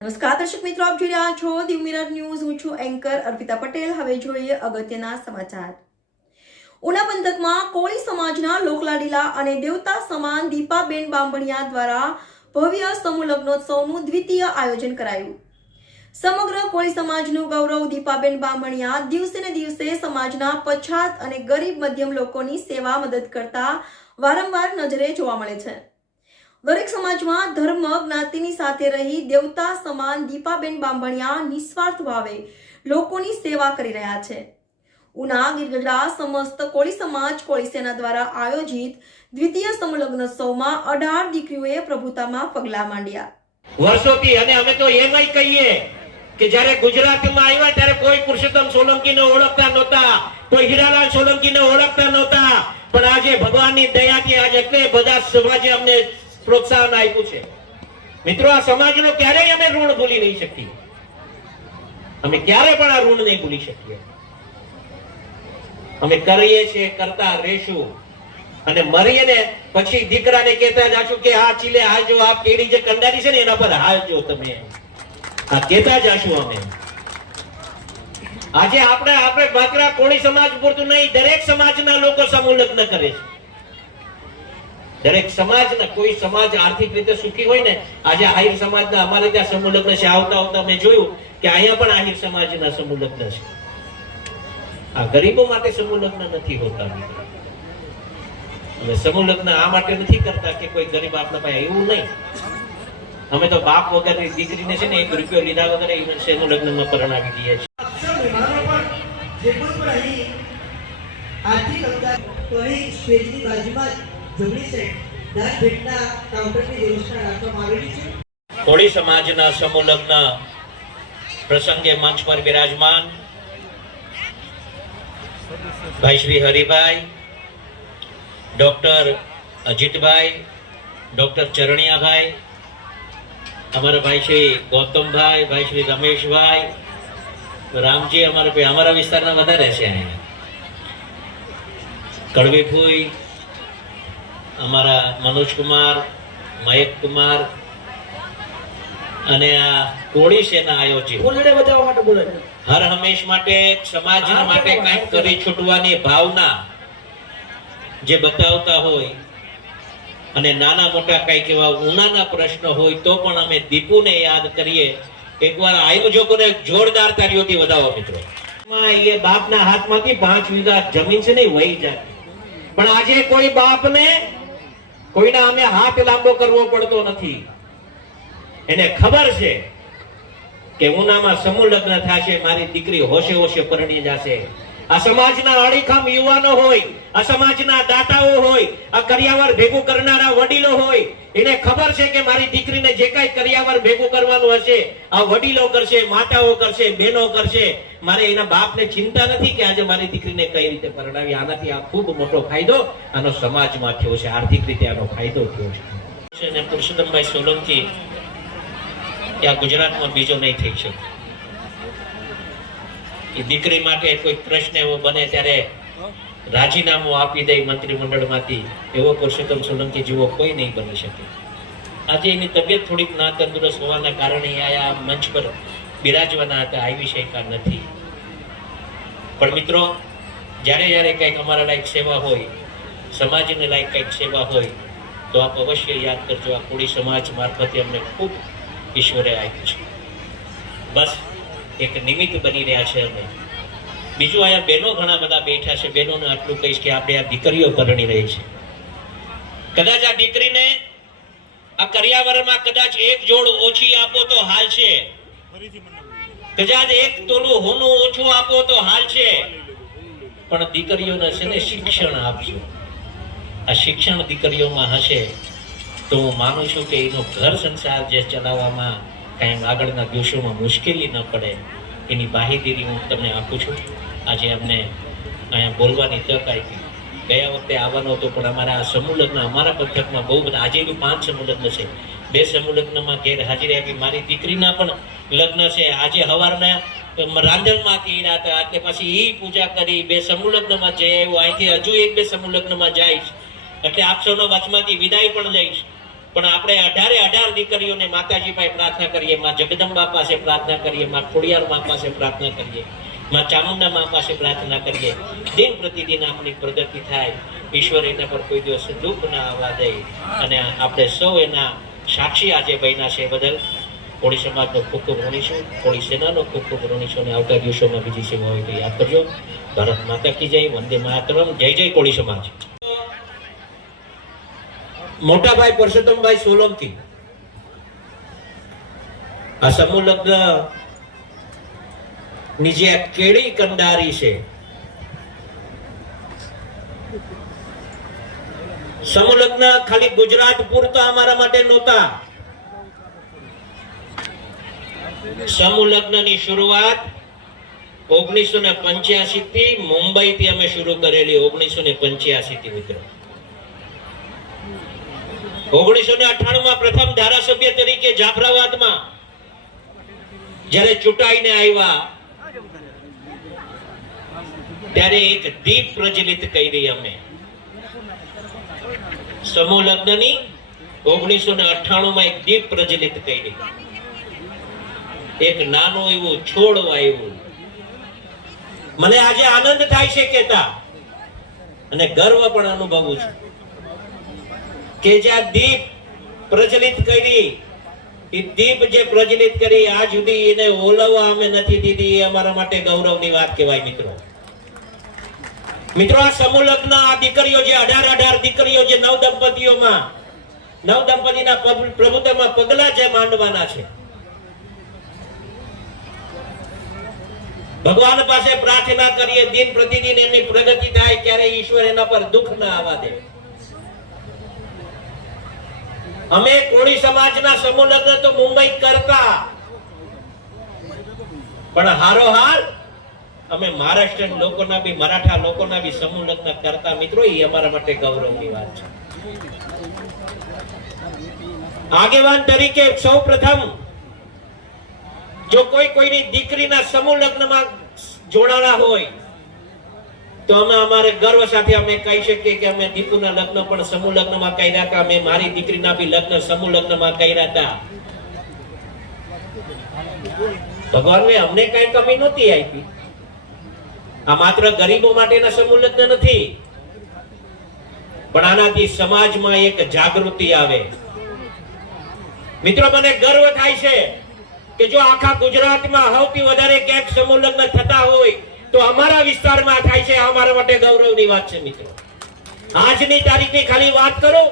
નમસ્કાર, દર્શક મિત્રો, આપ જોઈ રહ્યા છો ધી મિરર ન્યૂઝ હું છું એન્કર અર્પિતા પટેલ. હવે જોઈએ અગત્યના સમાચાર. ઉના પંથકમાં કોળી સમાજના લોકલાડીલા અને દેવતા સમાન દીપાબેન બાંભણિયા દ્વારા ભવ્ય સમૂહ લગ્નોત્સવનું દ્વિતીય આયોજન કરાયું. સમગ્ર કોળી સમાજનું ગૌરવ દીપાબેન બાંભણિયા દિવસે ને દિવસે સમાજના પછાત અને ગરીબ મધ્યમ લોકોની સેવા મદદ કરતા વારંવાર નજરે જોવા મળે છે. દરેક સમાજમાં ધર્મ જ્ઞાતિની સાથે રહી દેવતા સમાન દીપાબેન બાંભણિયા નિસ્વાર્થ ભાવે લોકોની સેવા કરી રહ્યા છે. ઉના, ગીરગઢડા સમસ્ત કોળી સમાજ કોળી સેના દ્વારા આયોજિત દ્વિતીય સમલગ્નોત્સવમાં અઢાર દીકરીઓએ પ્રભુતામાં પગલા માંડ્યા. વર્ષોથી અને અમે તો એમય કહીએ કે જ્યારે ગુજરાતમાં આવ્યા ત્યારે કોઈ પુરુષોત્તમ સોલંકીને ઓળખતા નહોતા, કોઈ હીરાલાલ સોલંકીને ઓળખતા નહોતા. પણ આજે ભગવાનની દયાથી આજે એટલે બધા સમાજે અમને પ્રોત્સાહન આપ્યું છે. મિત્રો, આ સમાજનો ક્યારેય અમે ઋણ ભૂલી નહીં શકીએ. અમે ક્યારે પણ આ ઋણ નહીં ભૂલી શકીએ. અમે કરીએ છીએ, કરતા રહેશું. અને મરીએ ને પછી દીકરાને કહેતા જાશું કે આ ચીલે હાલજો આ કેડી જે કંડારી છે ને, એના પર હાલજો તમે. આ કહેતા જાશું અમે. આજે આપણે આપણે ભાકરા કોળી સમાજ પૂરતું નહીં, દરેક સમાજના લોકો સમૂહ લગ્ન કરે છે. દરેક સમાજના કોઈ સમાજ આર્થિક રીતે સુખી હોય ને, આજે આહિર સમાજના અમારે ત્યાં સમૂહ લગ્ન છે. આવતા આવતા મેં જોયું કે અહીંયા પણ આહિર સમાજના સમૂહ લગ્ન છે. આ ગરીબો માટે સમૂહ લગ્ન નથી હોતા. સમૂહ લગ્ન આ માટે નથી કરતા કે કોઈ ગરીબ આપણા પાસે એવું નહીં. અમે તો બાપ વગરની દીકરીને છે ને એક રૂપિયો લીધા વગર એને સમૂહ લગ્નમાં પરણાવી દઈએ છીએ. આર્થિક અંદાજ, તો અહીં સ્ટેજની બાજુમાં કોળી સમાજના સમુલગ્ન પ્રસંગે મંચ પર બિરાજમાન ભાઈ શ્રી હરિભાઈ, ડોક્ટર અજીતભાઈ, ડોક્ટર ચરણિયાભાઈ, અમારા ભાઈ શ્રી ગૌતમભાઈ, ભાઈ શ્રી રમેશભાઈ રામજી અમારા અમારા વિસ્તારના વધારે છે કડવી ફૂઈ અમારા મનોજકુમાર મયકકુમાર અને આ કોળી સેના આયોજિત. માટે હર હંમેશ માટે સમાજ માટે કંઈક કરી છૂટવાની ભાવના જે બતાવતા હોય અને નાના મોટા કંઈક એવા ઉનાના પ્રશ્ન હોય તો પણ અમે દીપુને યાદ કરીએ. એકવાર આયોજકોને જોરદાર તારીઓથી વધાવો મિત્રો. એ બાપના હાથમાંથી પાંચ વીઘા જમીન છે ને વહી જાય. પણ આજે કોઈ બાપને કોઈના અમે હાથ લાંબો કરવો પડતો નથી. એને ખબર છે કે ઉનામાં સમૂહ લગ્ન થશે, મારી દીકરી હોશે હોશે પરણી જશે. આ સમાજના અડીખમ યુવાનો હોય, આ સમાજના દાતાઓ હોય, આ કરિયાવર ભેગું કરનારા વડીલો હોય, એને ખબર છે કે મારી દીકરીને જે કાંઈ કરિયાવર ભેગું કરવાનું હશે, આ વડીલો કરશે, માતાઓ કરશે, બહેનો કરશે, મારે એના બાપને ચિંતા નથી કે આજે મારી દીકરીને કઈ રીતે પરણાવી. આનાથી આ ખૂબ મોટો ફાયદો આનો સમાજમાં થયો છે. આર્થિક રીતે આનો ફાયદો થયો છે. અને પુરુષોત્તમભાઈ સોલંકી, ત્યાં ગુજરાતમાં બીજો નહીં થઈ શકે. એ દીકરી માટે કોઈ પ્રશ્ન એવો બને ત્યારે રાજીનામું આપી દે મંત્રીમંડળમાંથી, એવો પુરુષોત્તમ સોલંકી જેવો કોઈ નહીં બની શકે. આજે એની તબિયત થોડીક ના તંદુરસ્ત હોવાના કારણે આ મંચ પર બિરાજવાના હતા, આવી શકા નથી. પણ મિત્રો, જ્યારે જ્યારે કંઈક અમારા લાયક સેવા હોય, સમાજને લાયક કંઈક સેવા હોય, તો આપ અવશ્ય યાદ કરજો, આ કોળી સમાજ મારફતે અમને ખૂબ ઈશ્વરે આપ્યું છે. બસ એક નિમિત્ત બની રહ્યા છે અમે. બીજું અહીંયા બહેનો ઘણા બધા બેઠા છે. બહેનોને આટલું કહીશ કે આપણે આ દીકરીઓ પરણી રહી છે. કદાચ આ દીકરીને આ કર્યાવરણમાં કદાચ એક જોડ ઓછી આપો તો હાલ છે. કદાચ એક તોલું હોનું ઓછું આપો તો હાલ છે. પણ દીકરીઓને છે ને શિક્ષણ આપજો. આ શિક્ષણ દીકરીઓમાં હશે તો હું માનું છું કે એનો ઘર સંસાર જે ચલાવવામાં કાંઈ આગળના દિવસોમાં મુશ્કેલી ન પડે એની બાહીધીરી હું તમને આપું છું. આજે અમને અહીંયા બોલવાની તક આપી. ગયા વખતે આવવાનો હતો, પણ અમારા આ સમૂહ અમારા પંથકમાં બહુ બધા, આજે બી પાંચ સમૂહલગ્ન છે. બે સમૂહલગ્નમાં ઘેર હાજરી આપી. મારી દીકરીના પણ લગ્ન છે. આજે સવારના રાંધણમાં કર્યા હતા એટલે પછી એ પૂજા કરી, બે સમૂહલગ્નમાં જઈ આવ્યો. અહીંથી હજુ એક બે સમૂહલગ્નમાં જઈશ. એટલે આપ સૌનો વચમાંથી વિદાય પણ લઈશ. પણ આપણે અઢારે અઢાર દીકરીઓને માતાજી પાસે પ્રાર્થના કરીએ, માં જગદંબા પાસે પ્રાર્થના કરીએ, માં ખોડિયાર મા પાસે પ્રાર્થના કરીએ, માં ચામુંડા મા પાસે પ્રાર્થના કરીએ. દિન પ્રતિદિન આપણી પ્રગતિ થાય. ઈશ્વર એના પર કોઈ દિવસ દુઃખ ના આવવા દે. અને આપણે સૌ એના સાક્ષી આજે બન્યા છે બદલ. કોળી સમાજનો ખૂબ ખૂબ રણીશું કોળી સેનાનો ખૂબ ખૂબ રણીશું અને આવતા દિવસોમાં બીજી સેવા હોય તો યાદ કરજો. ભારત માતા કી જય. વંદે માતરમ. જય જય કોળી સમાજ. મોટાભાઈ પરસોત્તમભાઈ સોલંકી. આ સમૂહ લગ્નની જે કેળી કંડારી છે, સમૂહ લગ્ન ખાલી ગુજરાત પૂરતા અમારા માટે નહોતા. સમૂહ લગ્નની શરૂઆત ઓગણીસો ને પંચ્યાસી થી મુંબઈ થી અમે શરૂ કરેલી ઓગણીસો ને પંચ્યાસી થી મિત્રો. ઓગણીસો ને અઠાણું માં પ્રથમ ધારાસભ્ય તરીકે જાફરાબાદમાં જ્યારે ચૂંટાઈને આવ્યા, ત્યારે એક દીપ પ્રજ્વલિત કરી અમે. સમૂહ લગ્નની ઓગણીસો ને અઠાણું માં એક દીપ પ્રજ્વલિત કરી. એક નાનો એવું છોડ વાયું મને આજે આનંદ થાય છે કેતા અને ગર્વ પણ અનુભવું છું. કે જ્યાં દીપ પ્રજ્વલિત કરી, એ દીપ જે પ્રજ્વલિત કરી આ સુધી એને ઓલવવા અમે નથી દીધી, એ અમારા માટે ગૌરવની વાત કહેવાય મિત્રો. મિત્રો, આ સમૂહ આ દીકરીઓ જે અઢાર અઢાર દીકરીઓ જે નવ દંપતીઓમાં, નવ દંપતીના પ્રભુ- પ્રભુત્વમાં પગલા જે માંડવાના છે. ભગવાન પાસે પ્રાર્થના કરીએ, દિન પ્રતિદિન એમની પ્રગતિ થાય ત્યારે ઈશ્વર એના પર દુઃખ ના આવવા દે. અમે કોળી સમાજના સમૂહ લગ્ન તો મુંબઈ કરતા. પણ હારો હાલ, અમે મહારાષ્ટ્ર લોકોના બી, મરાઠા લોકોના બી સમૂહ લગ્ન કરતા મિત્રો, એ અમારા માટે ગૌરવની વાત છે. આગેવાન તરીકે સૌ પ્રથમ, જો કોઈ કોઈની દીકરીના સમૂહ લગ્નમાં જોડાણા હોય તો અમે અમારે ગર્વ સાથે અમે કહી શકીએ કે અમે દીપુના લગ્ન પણ સમૂહ લગ્નમાં કર્યા હતા. અમે મારી દીકરીના બી લગ્ન સમૂહ લગ્નમાં કર્યા હતા. ભગવાને અમને કઈ કમી નહોતી આપી. આ માત્ર ગરીબો માટેના સમૂહ લગ્ન નથી. પણ આનાથી સમાજમાં એક જાગૃતિ આવે. મિત્રો, મને ગર્વ થાય છે કે જો આખા ગુજરાતમાં સૌથી વધારે ક્યાંક સમૂહ લગ્ન થતા હોય તો અમારા વિસ્તારમાં થાય છે, અમારા માટે ગૌરવની વાત છે મિત્રો. આજની તારીખની ખાલી વાત કરો.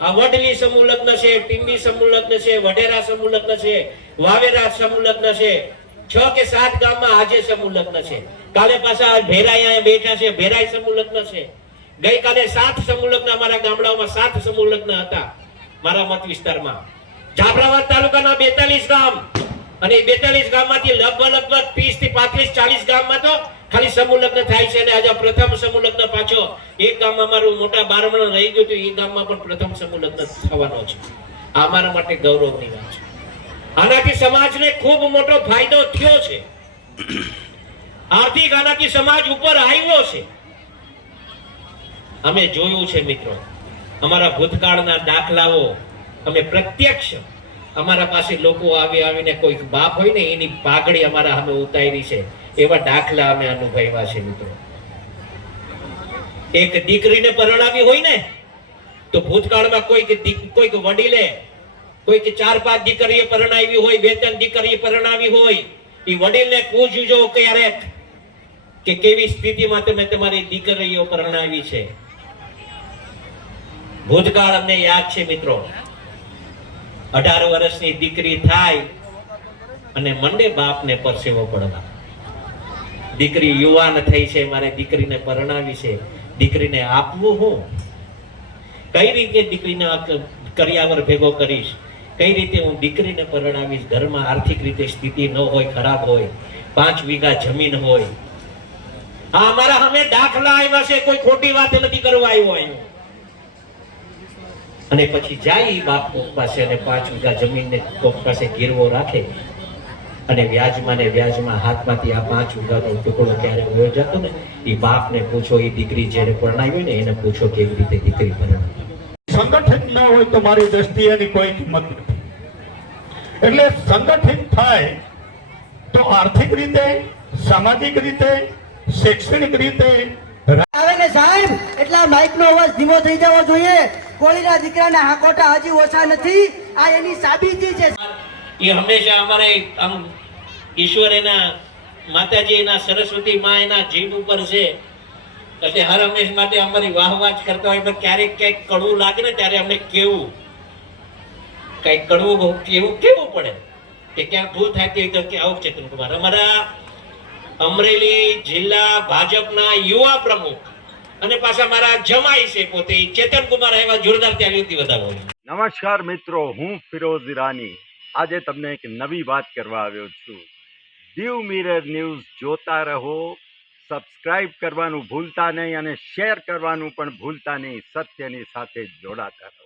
આ વડલી સમૂહ લગ્ન છે, ટીંબી સમૂહ લગ્ન છે, વઢેરા સમૂહ લગ્ન છે, વાવેરા સમૂહ લગ્ન છે, છ કે સાત ગામમાં આજે સમૂહ લગ્ન છે. કાલે પાછા ભેરાઈ અહીંયા બેઠા છે, ભેરાઈ સમૂહ લગ્ન છે. ગઈકાલે સાત સમૂહ લગ્ન અમારા ગામડાઓમાં સાત સમૂહ લગ્ન હતા, મારા મત વિસ્તારમાં. જાફરાબાદ તાલુકાના બેતાલીસ ગામ. અને બેતાલીસ ગામમાંથી લગભગ લગભગ ત્રીસથી પાંત્રીસ, ચાલીસ ગામમાં તો ખાલી સમૂહ લગ્ન થાય છે અને આજે પ્રથમ સમૂહ લગ્ન પાછો એક ગામમાં મારું મોટા બારમણ રહી ગયું હતું, એ ગામમાં પણ પ્રથમ સમૂહ લગ્ન થવાનો છે. આ અમારા માટે ગૌરવની વાત છે. આનાથી સમાજને ખૂબ મોટો ફાયદો થયો છે. આર્થિક આનાથી સમાજ ઉપર આવ્યો છે. અમે જોયું છે મિત્રો, અમારા ભૂતકાળના દાખલાઓ અમે પ્રત્યક્ષ અમારા પાસે લોકો આવી આવીને કોઈક બાપ હોય ને, એની પાઘડી અમારા અમે ઉતારી છે. એવા દાખલા અમે અનુભવ્યા છે મિત્રો. એક દીકરીને પરણાવી હોય ને, તો ભૂતકાળમાં કોઈક કોઈક વડીલે કોઈક ચાર પાંચ દીકરીએ પરણાવી હોય, બે ત્રણ દીકરીએ પરણાવી હોય, એ વડીલને પૂછજો ક્યારેક કે કેવી સ્થિતિમાં તમે તમારી દીકરીઓ પરણાવી છે? ભૂતકાળ અમને યાદ છે મિત્રો. અઢાર વર્ષની દીકરી થાય અને મંડે બાપને પરસેવો પડવા. દીકરી યુવાન થઈ છે, મારે દીકરીને પરણાવી છે. દીકરીને આપવું હું? કઈ રીતે દીકરીને કરિયાવર ભેગો કરીશ? કઈ રીતે હું દીકરીને પરણાવીશ? ઘરમાં આર્થિક રીતે સ્થિતિ ન હોય, ખરાબ હોય, પાંચ વીઘા જમીન હોય. આ અમારા અમે દાખલા આવ્યા છે, કોઈ ખોટી વાત નથી કરવા આવ્યો આવ્યો અને પછી જાય એ બાપ પાસે અને પાંચ વીઘા જમીનને કોક પાસે ગીરવો રાખે. અને વ્યાજમાં ને વ્યાજમાં હાથમાંથી આ પાંચ વીઘાનો ટુકડો ક્યારે વયો જતો ને એ બાપને પૂછો એ દીકરી જેને પરણાવી હોય ને એને પૂછો કેવી રીતે દીકરી પરણાવી. સંગઠિત ન હોય તો મારી દ્રષ્ટિએ એની કોઈ કિંમત નથી. એટલે સંગઠિત થાય તો આર્થિક રીતે સામાજિક રીતે શૈક્ષણિક રીતે આવે ને સાહેબ એટલે માઇક નો અવાજ ધીમો થઈ જવો જોઈએ. કોળીના દીકરાના હાકોટા હજી ઓછા નથી. આ એની સાબિતી છે. એ હંમેશા અમારે આમ ઈશ્વર એના માતાજી એના સરસ્વતી માં એના જીભ ઉપર છે. એટલે હર હંમેશ માટે અમારી વાહ જ કરતા હોય, પણ ક્યારેક ક્યાંક કડવું લાગે ને ત્યારે અમને કેવું? કંઈક કડવું કેવું કેવું પડે? કે ક્યાંક ભૂલ થાય હોય તો કે આવું ચેતન કુમાર. અમારા અમરેલી જિલ્લા ભાજપના યુવા પ્રમુખ અને પાછા મારા જમાઈ છે પોતે. ચેતન કુમાર એવા જોરદાર તાલીઓથી વધાવો નમસ્કાર મિત્રો, હું ફિરોઝ ઈરાની. આજે તમને એક નવી વાત કરવા આવ્યો છું. દીવ મિરર ન્યૂઝ જોતા રહો, સબસ્ક્રાઇબ કરવાનું ભૂલતા નહીં અને શેર કરવાનું પણ ભૂલતા નહીં, સત્યની સાથે જોડાતા રહો.